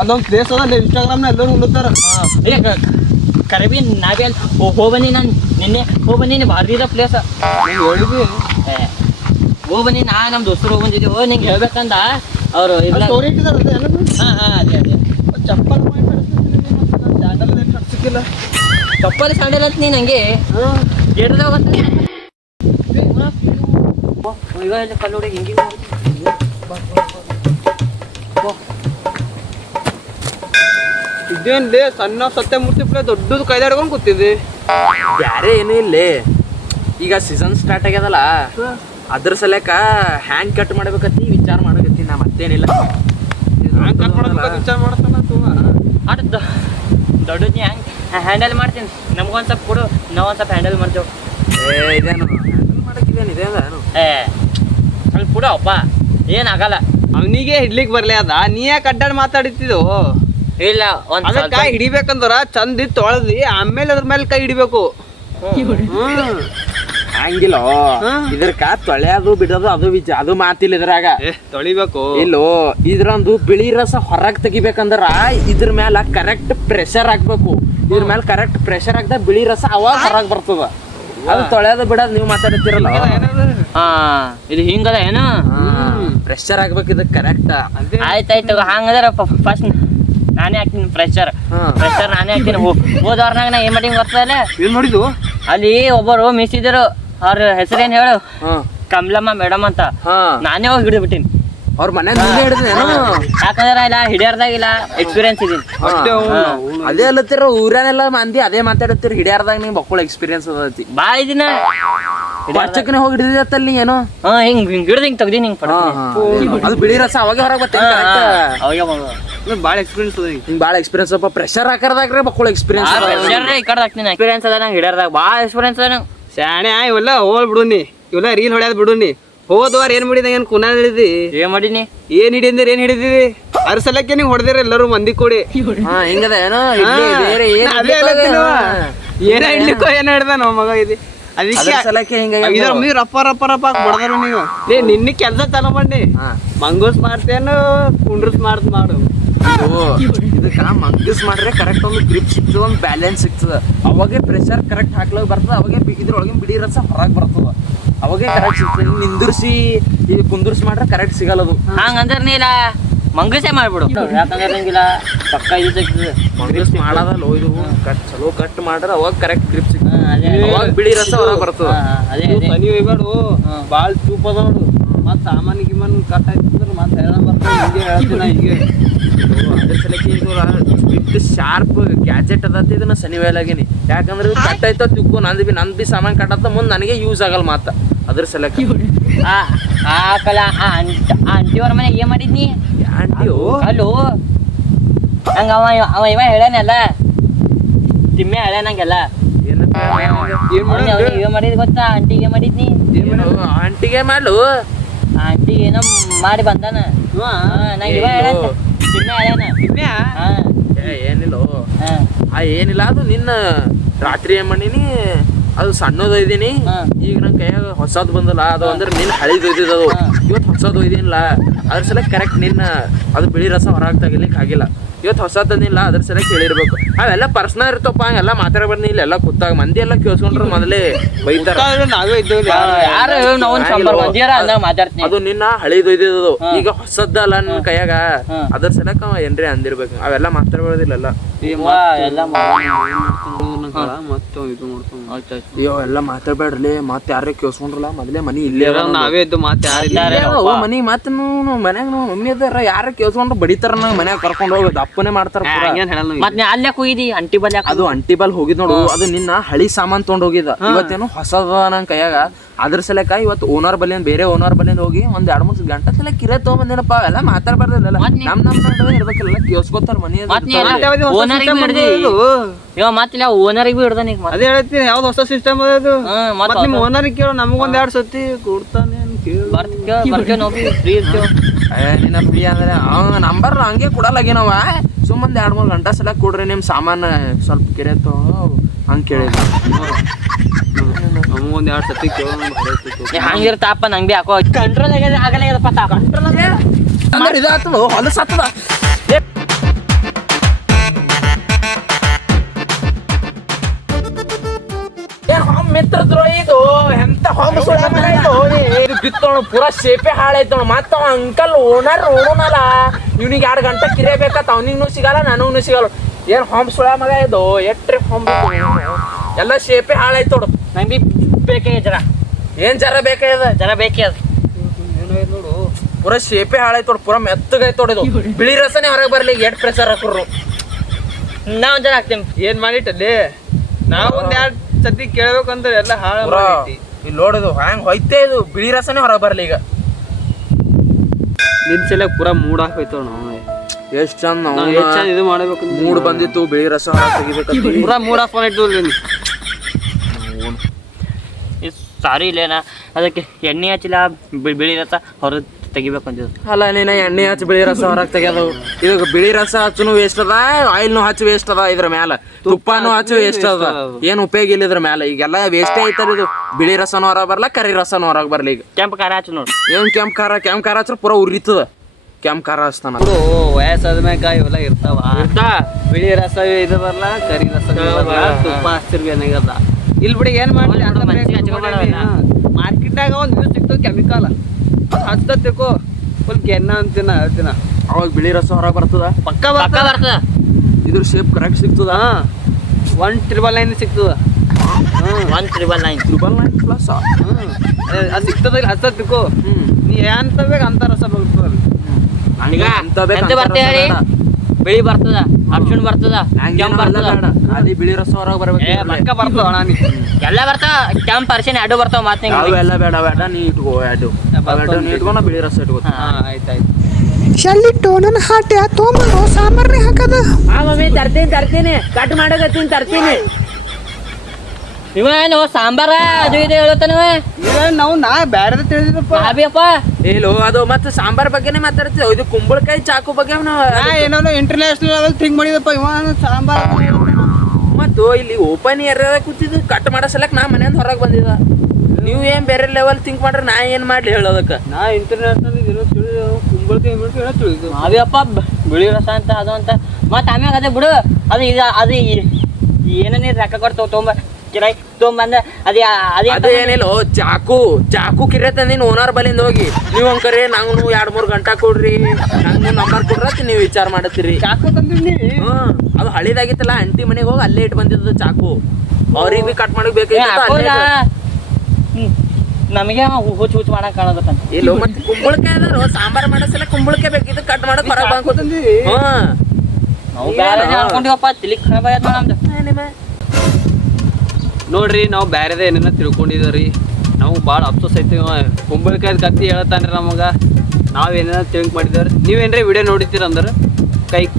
ಅಲ್ಲೊಂದು ಪ್ಲೇಸ್ ಅದ ಇನ್ಸ್ಟಾಗ್ರಾಮ್ನ ಎಲ್ಲರೂ ಹುಡುಕ್ತಾರ. ಕರೆಬಿ ನಾ ಬಿ ಅಲ್ಲಿ ಹೋಗ್ಬನ್ನಿ. ನಾನು ನಿನ್ನೆ ಹೋಗ್ಬನ್ನಿ. ಭಾರಿ ಇರೋ ಪ್ಲೇಸ್ ಹೇಳಿದ್ವಿ. ಹೋಗ್ಬನ್ನಿ. ನಮ್ಮ ದೋಸ್ತರು ಹೋಗ್ಬಂದಿದ್ದೀವಿ. ನಿಂಗೆ ಹೇಳ್ಬೇಕಂದ ಅವರು ಸ್ಟೋರಿ ಇಟ್ಟಿದ್ದಾರೆ. ಅದೇ ಚಪ್ಪಲ್ ಸ್ಯಾಂಡಲ್ ಸಿಕ್ಕಿಲ್ಲ. ಚಪ್ಪಲ್ ಸ್ಯಾಂಡಲ್ ಅಂತ ನೀನು ಹಂಗೆ ಕೇಳಿದಾಗ ಈಗ ಕಲ್ಲೋಡಿ ಹಿಂಗೆ ಇದೇನ್ಲೇ ಸಣ್ಣ ಸತ್ಯಮೂರ್ತಿ ಪ್ಲೇ ದೊಡ್ಡದು ಕೈದಾಡ್ಕೊಂಡು ಕೂತಿದ್ದೆ. ಬ್ಯಾರೆ ಏನೂ ಇಲ್ಲೇ. ಈಗ ಸೀಸನ್ ಸ್ಟಾರ್ಟ್ ಆಗ್ಯದಲ್ಲ, ಅದ್ರ ಸಲಕ ಹ್ಯಾಂಗ್ ಕಟ್ ಮಾಡ್ಬೇಕತ್ತಿ ವಿಚಾರ ಮಾಡಕತ್ತಿ. ನಾ ಮತ್ತೇನಿಲ್ಲ. ವಿಚಾರ ಮಾಡ್ತಾನ ಆಟ ದೊಡ್ಡದು ಹ್ಯಾಂಗ್ ಹ್ಯಾಂಡಲ್ ಮಾಡ್ತೀನಿ. ನಮ್ಗೊಂದು ಸ್ವಲ್ಪ ಕೊಡು, ನಾವೊಂದು ಸ್ವಲ್ಪ ಹ್ಯಾಂಡಲ್ ಮಾಡ್ತೇವೆ. ಇದೇನು ಹ್ಯಾಂಡಲ್ ಮಾಡಕ್ಕಿದೇನು ಇದೆ ನಾನು ಸ್ವಲ್ಪ ಕೊಡು ಅಪ್ಪ, ಏನಾಗಲ್ಲ. ಅವನಿಗೆ ಹಿಡ್ಲಿಕ್ಕೆ ಬರ್ಲಿ ಅದ. ನೀ ಯಾಕೆ ಅಡ್ಡಾಡ್ ಮಾತಾಡಿತ್ತಿದ್ದು? ಇಲ್ಲ ಅದಕ್ಕ ಹಿಡಿಬೇಕಂದ್ರ ಚಂದ ತೊಳೆದಿ ಆಮೇಲೆ ಅದ್ರ ಮೇಲೆ ಕೈ ಹಿಡಿಬೇಕು. ಹಂಗಿಲ್ಲ. ಇದ್ರಕ ತೊಳೆಯೋದು ಬಿಡೋದು ಅದು ಮಾತಿಲ್ಲ ಇದ್ರಾಗ. ತೊಳಿಬೇಕು. ಇಲ್ಲೋ ಇದ್ರಂದು ಬಿಳಿ ರಸ ಹೊರಗ್ ತೆಗಿಬೇಕಂದ್ರ ಇದ್ರ ಮ್ಯಾಲ ಕರೆಕ್ಟ್ ಪ್ರೆಷರ್ ಹಾಕ್ಬೇಕು. ಇದ್ರ ಮ್ಯಾಲ ಕರೆಕ್ಟ್ ಪ್ರೆಷರ್ ಹಾಕ್ದ ಬಿಳಿ ರಸ ಅವಾಗ ಹೊರಗ್ ಬರ್ತದ. ಅದು ತೊಳೆಯೋದು ಬಿಡೋದು ನೀವು ಮಾತಾಡ್ತಿರಲ್ಲ. ಇದು ಹಿಂಗದ ಏನು? ಪ್ರೆಷರ್ ಹಾಕ್ಬೇಕು ಇದಕ್ಕೆ ಕರೆಕ್ಟ್. ಆಯ್ತಾಯ್ತು. ಹಂಗಂದ್ರೆ ಫಸ್ಟ್ ನಾನೇ ಹಾಕ್ತೀನಿ ಪ್ರೆಷರ್ ನಾನೇ ಹಾಕ್ತೀನಿ. ಹೋದವ್ರನಾಗ ನಾ ಏನ್ ಮಾಡಿ ಗೊತ್ತಲ್ಲ, ಏನ್ ನೋಡಿದ್ದು ಅಲ್ಲಿ ಒಬ್ಬರು ಮಿಸ್ ಇದ್ರು. ಅವ್ರ ಹೆಸರೇನ್ ಹೇಳು? ಕಮಲಮ್ಮ ಮೇಡಮ್ ಅಂತ. ನಾನೇ ಹೋಗಿ ಹಿಡಿದು ಬಿಟ್ಟಿನಿ ಅವ್ರ ಮನೆ ಯಾಕಂದ್ರೆ ಇಲ್ಲ ಹಿಡಿಯಾರ್ದಾಗಿಲ್ಲ ಎಕ್ಸ್ಪೀರಿಯನ್ಸ್ ಇದೀನಿ. ಅದೇ ಅಲ್ಲತ್ತಿರ ಊರನೆಲ್ಲ ಮಂದಿ ಅದೇ ಮಾತಾಡತ್ತೀರಿ. ಹಿಡಿಯಾರ್ದಾಗ ನಿಂಗೆ ಬಕ್ಕಳ ಎಕ್ಸ್ಪೀರಿಯನ್ಸ್ ಅದೈತಿ. ಭಾಳ ಇದೀನ ವರ್ಷಕ್ಕನೆ ಹೋಗಿ ಹಿಡಿದತ್ತಲ್ಲಿ ಏನೋ. ಹಿಂಗ್ ಹಿಡಿದು ಹಿಂಗ್ ತೆಗ್ದಿ ಹಿಂಗ್ ಅದು ಬಿಳಿ ರಸ ಅವಾಗ ಹೊರಗೆ ಬರ್ತೇನೆ. ಭಾಳ ಎಕ್ಸ್ಪೀರಿಯನ್ಸ್ ಅದ. ಹಿಂಗೆ ಭಾಳ ಎಕ್ಸ್ಪೀರಿಯನ್ಸ್ ಸ್ವಲ್ಪ ಪ್ರೆಷರ್ ಹಾಕರ್ದಾಗ್ರೆ ಬಕ್ಕಳ ಎಕ್ಸ್ಪೀರಿಯನ್ಸ್. ಈ ಕಡೆ ಹಾಕ್ತೀನಿ ಎಕ್ಸ್ಪೀರಿಯನ್ಸ್ ಅದ ನಂಗೆ ಹಿಡಿಯಾರ್ದಾಗ ಭಾಳ ಎಕ್ಸ್ಪೀರಿಯನ್ಸ್ ಅದ ನಂಗೆ. ಶಾಣೆ ಇವೆಲ್ಲ ಹೋಲ್ ಬಿಡುನಿ, ಇವೆಲ್ಲ ರೀಲ್ ಹೊಡ್ಯಾದ ಬಿಡುನಿ. ಹೋದ್ವಾರ ಏನ್ ಮಾಡಿದ ಏನ್ ಕುನ ಹಿಡಿದಿ? ಏನ್ ಮಾಡೀನಿ? ಏನ್ ಹಿಡಿದ್ರೆ ಏನ್ ಹಿಡಿದಿವಿ? ಅದ್ರ ಸಲಕ್ಕೆ ನೀವು ಹೊಡೆದಿರ ಎಲ್ಲರೂ ಮಂದಿ ಕೂಡಿ. ಹಿಂಗದ ಏನೋ ಏನ ಹಿಡ್ಲಿಕ್ಕೋ ಏನ ಹಿಡ್ದ ನಮ್ಮ ಮಗ ಇದೆ. ಅದಕ್ಕೆ ಇದ್ರ ಮೀ ರಪ್ಪ ಬಡದಾರ ನೀವು. ನಿನ್ನ ಕೆಲ್ಸ ಚಾಲೂ ಮಾಡಿ ಮಂಗೂಸ್ ಮಾಡ್ತೇನು ಕುಂಡ್ರಸ್ ಮಾಡು. ಇದಕ್ಕ ಮಂಗಸ್ ಮಾಡ್ರೆ ಕರೆಕ್ಟ್ ಒಂದು ಗ್ರಿಪ್ ಸಿಗ್ತದ, ಒಂದು ಬ್ಯಾಲೆನ್ಸ್ ಸಿಗ್ತದ. ಅವಾಗೆ ಪ್ರೆಷರ್ ಕರೆಕ್ಟ್ ಹಾಕ್ಲಾಗ ಬರ್ತದ. ಅವಾಗೆ ಇದ್ರೊಳಗಿನ ಬಿಳಿ ರಸ ಹೊರಗೆ ಬರ್ತದ. ಅವಾಗೆ ಕರೆಕ್ಟ್ ಸಿಗ್ತದೆ. ನಿಂದಿರ್ಸಿ ಇದು ಕುಂದಿರ್ಸಿ ಮಾಡ್ರೆ ಕರೆಕ್ಟ್ ಸಿಗಲ್ಲದು. ಹಂಗಂದ್ರೆ ನೀಲ ಮಂಗಸೇ ಮಾಡ್ಬಿಡು. ಯಾಕಂದ್ರೆ ನಂಗಿಲ್ಲ ಪಕ್ಕ ಇದು ಸಿಗ್ತದೆ. ಮಂಗಸ್ ಮಾಡೋದಲ್ಲ ಇದು ಕಟ್ ಚಲೋ ಕಟ್ ಮಾಡ್ರೆ ಅವಾಗ ಕರೆಕ್ಟ್ ಗ್ರಿಪ್ ಸಿಗ್ತದೆ. ಅವಾಗ ಬಿಳಿ ರಸ ಹೊರಗೆ ಬರ್ತದ. ನೀವು ಇವಾಡು ಭಾಳ ಚೂಪ್ ಅದ ನೋಡು. ಮತ್ತೆ ಸಾಮಾನು ಗಿಮಾನ್ ಕಟ್ ಆಯ್ತಂದ್ರೆ ಮತ್ತೆ ಹೇಳ ಬರ್ತಾನೆ. ಹೇಳ್ತೀನಿ ಹೀಗೆ ಅದ್ರ ಸಲಕ್ಕೆ ಇದು ಶಾರ್ಪ್ ಗ್ಯಾಜೆಟ್ ಅದತ್ತ. ಇದನ್ನ ಸನಿವೇಲಾಗೀನಿ. ಯಾಕಂದ್ರೆ ಕಟ್ ಆಯ್ತ ತಿಕ್ಕು ನಂದು ಬಿ ಸಾಮಾನು ಕಟ್ಟತ್ತ ಮುಂದೆ ನನಗೆ ಯೂಸ್ ಆಗಲ್ಲ ಮಾತ. ಅದ್ರ ಸಲಕ್ಕೆ ಆಂಟಿಯವ್ರ ಮನೆ ಏನ್ ಮಾಡಿದ್ನಿ? ಆಂಟಿಯು ಅಲ್ಲೋ ಹಂಗ ಅವ ಇವ ಹೇಳ್ಯಾನಲ್ಲ, ತಿಮ್ಮೆ ಹೇಳ್ಯ ನಂಗೆಲ್ಲ. ಏನ್ ಮಾಡಿದ್ ಗೊತ್ತಾ? ಆಂಟಿಗೆ ಮಾಡಿದ್ನಿ. ಆಂಟಿಗೆ ಮಾಡ್ಲು ಆಂಟಿ ಏನೋ ಮಾಡಿ ಬಂದಾನ. ನಂಗೆ ಇವ ಹೇಳ್ಯಾನ, ತಿಮ್ಮೆ ಹೇಳ್ಯಾನ. ಏನಿಲ್ಲ ಏನಿಲ್ಲ. ಅದು ನಿನ್ನ ರಾತ್ರಿ ಏನ್ ಮಾಡೀನಿ, ಅದು ಸಣ್ಣದೊಯ್ದೀನಿ. ಈಗ ನನ್ ಕೈಯಾಗ ಹೊಸದ್ ಬಂದಲ್ಲ, ಅದು ಅಂದ್ರೆ ನಿನ್ನ ಹಳಿದ್ ಒಯ್ದಿದ್ದದು. ಇವತ್ತು ಹೊಸದ್ ಒಯ್ದಿನಿಲ್ಲ. ಅದ್ರ ಸಲ ಕರೆಕ್ಟ್ ನಿನ್ನ ಅದು ಬಿಳಿ ರಸ ಹೊರಗೆ ತೆಗಿಲಿಕ್ಕೆ ಆಗಿಲ್ಲ. ಇವತ್ತು ಹೊಸದಿಲ್ಲ, ಅದ್ರ ಸಲ ಕೇಳಿರ್ಬೇಕು. ಅವೆಲ್ಲ ಪರ್ಸನಲ್ ಇರ್ತಪ್ಪ. ಹಂಗೆಲ್ಲ ಮಾತಾಡ್ಬಾರ್ದು. ಇಲ್ಲೆಲ್ಲ ಕೂತಾಗ ಮಂದಿ ಎಲ್ಲ ಕೇಳ್ಸ್ಕೊಂಡ್ರೆ ಮೊದಲೇ ಬೈತಾರ. ನಾವೇ ಇದ್ದೇವೆ. ಅದು ನಿನ್ನ ಹಳಿದೊಯ್ದಿದ್ದು, ಈಗ ಹೊಸದ್ದಲ್ಲ ನನ್ನ ಕೈಯಾಗ. ಅದ್ರ ಸಲಕ ಏನ್ರಿ ಅಂದಿರ್ಬೇಕು. ಅವೆಲ್ಲ ಮಾತಾಡ್ಬಾರ್ದಿಲ್ಲ. ಅಯ್ಯೋ ಎಲ್ಲ ಮಾತಾಡ್ಬೇಡ್ರಿ. ಮತ್ತೆ ಯಾರೇ ಕೇಳ್ಸ್ಕೊಂಡ್ರಲ್ಲ ಮೊದಲೇ ಮನಿ ಇಲ್ಲೇ ನಾವೇ ಇದ್ದು ಮತ್ತೆ ಮನಿ ಮತ್ತೆ ಮನ್ಯಾಗ ಮಮ್ಮಿ ಅದಾರ. ಯಾರ ಕೇಳ್ಸ್ಕೊಂಡ್ರು ಬಡಿತಾರ. ನಾವು ಮನ್ಯಾಗ ಕರ್ಕೊಂಡು ಹೋಗೋದು ಅಪ್ಪನೇ ಮಾಡ್ತಾರ. ಮತ್ತೆ ಅಲ್ಲೇ ಕುಯ್ದಿ ಅಂಟಿ ಬಲ್. ಅದು ಅಂಟಿ ಬಲ್ ಹೋಗಿದ್ ನೋಡು. ಅದು ನಿನ್ನ ಹಳಿ ಸಾಮಾನ್ ತೊಗೊಂಡ್ ಹೋಗಿದ. ಇವತ್ತೇನು ಹೊಸದ ನನ್ ಕೈಯಾಗ. ಅದ್ರ ಸಲಕ ಇವತ್ತು ಓನರ್ ಬಲ್ಲಿಂದ ಬೇರೆ ಓನರ್ ಬಲ್ಲಿಂದ ಹೋಗಿ ಒಂದ್ 2-3 ಗಂಟೆ ಸಲ ಕಿರೇ ತಗೊಂಬಂದಿನಪ್ಪ. ಅವೆಲ್ಲ ಮಾತಾಡ್ಬಾರ್ದಿಲ್ಲ. ನಮ್ ಇರ್ಬೇಕಿಲ್ಲ. ಕೇಳ್ಸ್ಕೊತಾರ ಮನಿ. ಮತ್ತಿಲ್ಲ ಓನರಿಗೆ ಹಿಡ್ದಾನ. ಅದೇ ಹೇಳ್ತೀನಿ, ಯಾವ್ದು ಹೊಸ ಸಿಸ್ಟಮ್ ಅದು. ನಿಮ್ ಓನರ್ ಕೇಳು, ನಮಗೊಂದ್ 2 ಸತಿ ಕೊಡ್ತಾನೆ. ನಿನ್ನ ಫ್ರೀ ಅಂದ್ರೆ ನಂಬರ್ ಹಂಗೆ ಕೊಡಲ್ಲಾಗೇನವ. ಸುಮ್ಮಂದ್ 2-3 ಗಂಟೆ ಸಲ ಕೊಡ್ರಿ ನಿಮ್ ಸಾಮಾನ್ ಸ್ವಲ್ಪ ಕಿರೇ ಹಂಗ ಕೇಳಿದ. ನಮಗೊಂದ್ 2 ಸತಿ ಕೇಳ. ಹಂಗಿರ್ತಾಪ ನಂಗೆ ಬಿ ಹಾಕೋ ಕಂಟ್ರೋಲ್ ಆಗಲ್ಲ. ಕಂಟ್ರೋಲ್ ಇದಾಗ್ತದ ಹೊಲಸಾಗ್ತದ. ಇದು ಬಿತ್ತೋಣ ಪೂರಾ ಶೇಪೆ ಹಾಳಾಯ್ತೋಣ ಮತ್ತ ಅವ ಅಂಕಲ್ ಓನರ್ ಓಡೋನಲ್ಲ ಇವ್ನಿಗೆ 2 ಗಂಟೆ ಕಿರಿಯಬೇಕತ್ತ ಅವನಿಗೂ ಸಿಗಲ್ಲ ನನಗೂ ಸಿಗಲ್ಲ ಏನ್ ಹೊಂಬ ಸುಳ ಮಗ ಇದು ಎಟ್ರಿ ಹೊಂಬ ಎಲ್ಲ ಶೇಪೆ ಹಾಳಾಯ್ತೋಡು ನಂಗೆ ಬೇಕೇ ಜರ ಏನ್ ಜರ ಬೇಕಾಗ್ಯದ ಜರ ಬೇಕೇ ಅದು ನೋಡು ಪೂರಾ ಶೇಪೆ ಹಾಳಾಯ್ತೋಡು ಪೂರಾ ಮೆತ್ತಗೈತೋಡು ಇದು ಬಿಳಿ ರಸನೇ ಹೊರಗೆ ಬರ್ಲಿ ಎಟ್ ಪ್ರೆಸರ್ ಹಾಕ್ರು ನಾ ಒಂದ್ ಜರ ಹಾಕ್ತೀನಿ ಏನ್ ಮಾಡಿಟ್ಟಲ್ಲಿ ನಾವು ಒಂದ್ 2 ಸತಿ ಕೇಳ್ಬೇಕಂದ್ರೆ ಎಲ್ಲ ಹಾಳು ಮಾಡೈತಿ ಇಲ್ಲಿ ನೋಡುದು ಹ್ಯಾಂಗ್ ಹೋಯ್ತೇ ಇದು ಬಿಳಿ ರಸನೇ ಹೊರಗೆ ಬರ್ಲಿ ಈಗ ನಿನ್ ಸಲ ಪೂರಾ ಮೂಡ್ ಹಾಕೋಯ್ತು ನಾವು ಎಷ್ಟ್ ಚಂದ ನಾವು ಹೆಚ್ಚ ಇದು ಮಾಡಬೇಕು ಮೂಡ್ ಬಂದಿತ್ತು ಬಿಳಿ ರಸ ತೆಗಿಬೇಕಂತ ಪೂರಾ ಮೂಡ್ ಆಫ್ ಮಾಡಿಟ್ಟು ಸಾರಿ ಇಲ್ಲೇನ ಅದಕ್ಕೆ ಎಣ್ಣೆ ಹಚ್ಚಿಲ್ಲ ಬಿಳಿ ರಸ ಹೊರ ತೆಗಿಬೇಕು ಅಂತಿದ್ದು ಅಲ್ಲ ನೀನ ಎಣ್ಣೆ ಹಚ್ಚಿ ಬಿಳಿ ರಸ ಹೊರಗೆ ತೆಗ್ಯೋದು ಇದು ಬಿಳಿ ರಸ ಹಚ್ಚನು ವೇಸ್ಟ್ ಅದ ಆಯಿಲ್ನು ಹಚ್ಚಿ ವೇಸ್ಟ್ ಅದ ಇದ್ರ ಮ್ಯಾಲ ತುಪ್ಪನೂ ಹಚ್ಚಿ ವೇಸ್ಟ್ ಅದ ಏನ್ ಉಪಯೋಗ ಇಲ್ಲ ಇದ್ರ ಮ್ಯಾಲ ಈಗೆಲ್ಲ ವೇಸ್ಟೇ ಐತದ ಇದು ಬಿಳಿ ರಸನ ಹೊರಗೆ ಬರ್ಲ ಕರಿ ರಸನ ಹೊರಗೆ ಬರ್ಲಿ ಈಗ ಕೆಂಪು ಖಾರ ಹಚ್ಚು ನೋಡಿ ಏನ್ ಕೆಂಪ್ ಖಾರ ಹಚ್ರ ಪೂರಾ ಉರಿತದ ಕೆಂಪ್ ಖಾರ ಹಚ್ತಾನ ವಯಸ್ಸಾದ್ಮ್ಯಾಗ ಇವೆಲ್ಲ ಇರ್ತಾವ ಬಿಳಿ ರಸ ಇದು ಬರ್ಲ ಕರಿ ರಸ ತುಪ್ಪ ಹಚ್ಚಿರ್ವಿ ಏನಾಗಲ್ಲ ಇಲ್ಲಿ ಬಿಡಿ ಏನ್ ಮಾಡ್ಲಿ ಮಾರ್ಕೆಟ್ನಾಗ ಒಂದ್ ಯೂಸ್ ಸಿಗ್ತದ ಕೆಮಿಕಲ್ ಹಚ್ತೋ ಫುಲ್ ಕೆನ್ನ ಅಂತಿನ ಹೇಳ್ತಿನ ಅವಾಗ ಬಿಳಿ ರಸ ಹೊರಗೆ ಬರ್ತದ ಪಕ್ಕ ಪಕ್ಕ ಬರ್ತದ ಇದ್ರ ಶೇಪ್ ಕರೆಕ್ಟ್ ಸಿಗ್ತದ 199 ಸಿಗ್ತದ 199 ಪ್ಲಸ್ ಅದು ಸಿಗ್ತದ ಇಲ್ಲಿ ಹಚ್ಚೋ ನೀ ಏನ್ ಬೇಕು ಅಂತ ರಸ ಬರ್ತದ ಈಗ ಎಂತ ಬರ್ತದೆ ಹೇಳಿ ಬಿಳಿ ಬರ್ತದ ಅರ್ಶಿಣ ಬರ್ತದ ಕೆಂಪ್ ಬರ್ತದ ಅದೇ ಬಿಳಿ ರಸ ಹೊರಗೆ ಬರ್ಬೇಕು ಪಕ್ಕ ಬರ್ತದ ಅಣ್ಣ ನೀ ಎಲ್ಲ ಬರ್ತಾವ ಕೆಂಪ್ ಅರ್ಶಿಣ ಎರಡು ಬರ್ತಾವ ಮಾತ್ರ ಅವೆಲ್ಲ ಬೇಡ ನೀ ಇಟ್ಕೋ ಎರಡು ನೀ ಇಟ್ಕೊಂಡ ಬಿಳಿ ರಸ ಇಟ್ಕೋ ಆಯ್ತಾಯ್ತು ಶಲ್ಲಿಟ್ಟು ನನ್ನ ಹಾಟೆ ತೊಗೊಂಬಂದು ಸಾಂಬಾರ್ನೇ ಹಾಕದ ಮಮ್ಮಿ ತರ್ತೀನಿ ಕಟ್ ತರ್ತೀನಿ ಇವೇನು ಸಾಂಬಾರ ಅದು ಇದು ಹೇಳತ್ತಾನವ ನಾವು ಬ್ಯಾರದ ತಿಳಿದಿರಪ್ಪ ಅಭಿಯಪ್ಪ ಹೇಳು ಅದು ಮತ್ತೆ ಸಾಂಬಾರ್ ಬಗ್ಗೆನೇ ಮಾತಾಡ್ತೀವಿ ಇದು ಕುಂಬಳಕಾಯಿ ಚಾಕು ಬಗ್ಗೆ ಏನೋ ಇಂಟರ್ನ್ಯಾಷನಲ್ ಲೆವೆಲ್ ಥಿಂಕ್ ಮಾಡಿದಪ್ಪ ಇವ ಸಾಂಬಾರ್ ಮತ್ತು ಇಲ್ಲಿ ಓಪನ್ ಏರಿಯಾದಾಗ ಕೂತಿದ್ದು ಕಟ್ ಮಾಡೋ ಸಲಕ್ ನಾ ಮನೆಯಿಂದ ಹೊರಗೆ ಬಂದಿದ್ದ ನೀವು ಏನ್ ಬೇರೆ ಲೆವೆಲ್ ಥಿಂಕ್ ಮಾಡ್ರೆ ನಾ ಏನ್ ಮಾಡ್ಲಿ ಹೇಳೋದಕ್ಕ ನಾ ಇಂಟರ್ನ್ಯಾಷನಲ್ ಏನೋ ತಿಳಿದ ಕುಂಬಳಕಾಯಿ ಏನೋ ತಿಳಿದು ಅಭಿಯಪ್ಪ ಬಿಳಿ ರಸ ಅಂತ ಅದು ಅಂತ ಮತ್ತೆ ಆಮ್ಯಾಗ ಅದೇ ಬಿಡು ಅದು ಇದು ಅದು ಏನೇನು ರೊಕ್ಕ ಕೊಡ್ತಾವ ಕಿರಾಯಿ ತೊಗೊಂಬಂದ ಅದೇ ಅದು ಏನಿಲ್ಲ ಚಾಕು ಕಿರೆ ತಂದಿನ ಓನರ್ ಬಲಿಂದ ಹೋಗಿ ನೀವು ಅಂಕರಿ ನಂಗೂ 2-3 ಗಂಟೆ ಕೊಡ್ರಿ ನಂಗೂ ನಂಬರ್ ಕೊಡ್ರತ್ ನೀವು ವಿಚಾರ ಮಾಡತ್ತೀರಿ ಚಾಕು ತಂದಿನಿ ಅದು ಹಳಿದಾಗಿತ್ತಲ್ಲ ಅಂಟಿ ಮನೆಗೆ ಹೋಗಿ ಅಲ್ಲೇ ಇಟ್ಟು ಬಂದಿದ್ದು ಚಾಕು ಅವ್ರಿಗೆ ಬಿ ಕಟ್ ಮಾಡಕ್ ಬೇಕಾಗಿತ್ತು ನಮಗೆ ಹುಚ್ಚು ಮಾಡಕ್ ಕಾಣದಪ್ಪ ಇಲ್ಲ ಮತ್ತೆ ಕುಂಬಳಕಾಯಿ ಅದಾರ ಸಾಂಬಾರ್ ಮಾಡಸಲ ಕುಂಬಳಕಾಯಿ ಬೇಕಿತ್ತು ಕಟ್ ಮಾಡಕ್ ಹೊರಗೆ ಬಂದ್ಕೊತಂದಿ ನಾವು ಬೇರೆ ಅನ್ಕೊಂಡಿವಪ್ಪ ತಿಳಿ ಖರಾಬ್ ಆಯ್ತು ನಮ್ದು ನೋಡ್ರಿ ನಾವು ಬ್ಯಾರೆದ ಏನೇನೋ ತಿಳ್ಕೊಂಡಿದ್ದೀವಿ ನಾವು ಭಾಳ ಅಫ್ಸೋಸ್ ಐತಿ ಕುಂಬಳಕಾಯಿ ಕತ್ತಿ ಹೇಳ್ತಾನ್ರಿ ನಮಗೆ ನಾವು ಏನೇನೋ ತಿಳ್ಕ್ ಮಾಡಿದೇವ್ರಿ ನೀವೇನ್ರಿ ವಿಡಿಯೋ ನೋಡಿದ್ದೀರ ಅಂದ್ರೆ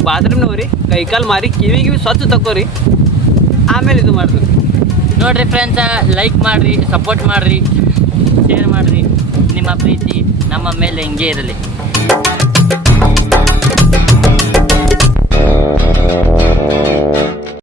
ಬಾತ್ರೂಮ್ ನೋಡ್ರಿ ಕೈಕಾಲು ಮಾರಿ ಕಿವಿ ಸ್ವಚ್ಛ ತಗೋರಿ ಆಮೇಲೆ ಇದು ಮಾಡ್ರಿ ನೋಡ್ರಿ ಫ್ರೆಂಡ್ಸ ಲೈಕ್ ಮಾಡ್ರಿ ಸಪೋರ್ಟ್ ಮಾಡ್ರಿ ಶೇರ್ ಮಾಡ್ರಿ ನಿಮ್ಮ ಪ್ರೀತಿ ನಮ್ಮ ಮೇಲೆ ಹಿಂಗೆ ಇರಲಿ